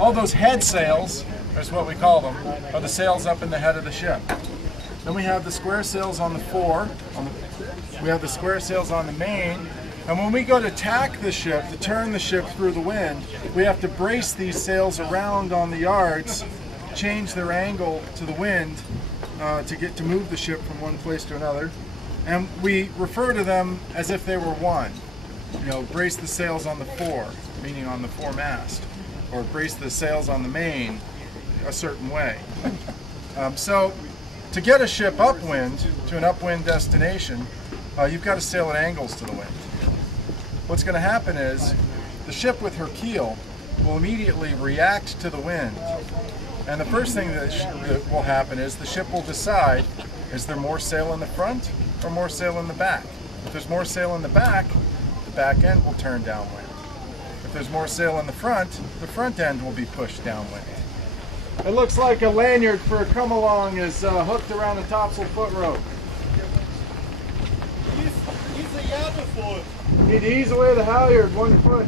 all those head sails, is what we call them, are the sails up in the head of the ship. Then we have the square sails on the fore, we have the square sails on the main, and when we go to tack the ship, to turn the ship through the wind, we have to brace these sails around on the yards, change their angle to the wind to move the ship from one place to another. And we refer to them as if they were one. You know, brace the sails on the fore, meaning on the foremast, or brace the sails on the main a certain way. So to get a ship upwind to an upwind destination, you've got to sail at angles to the wind. What's going to happen is the ship with her keel will immediately react to the wind. And the first thing that will happen is the ship will decide, is there more sail in the front or more sail in the back? If there's more sail in the back end will turn downwind. If there's more sail in the front end will be pushed downwind. It looks like a lanyard for a come-along is hooked around a topsail foot rope. He's a yard foot. You need to ease away the halyard 1 foot.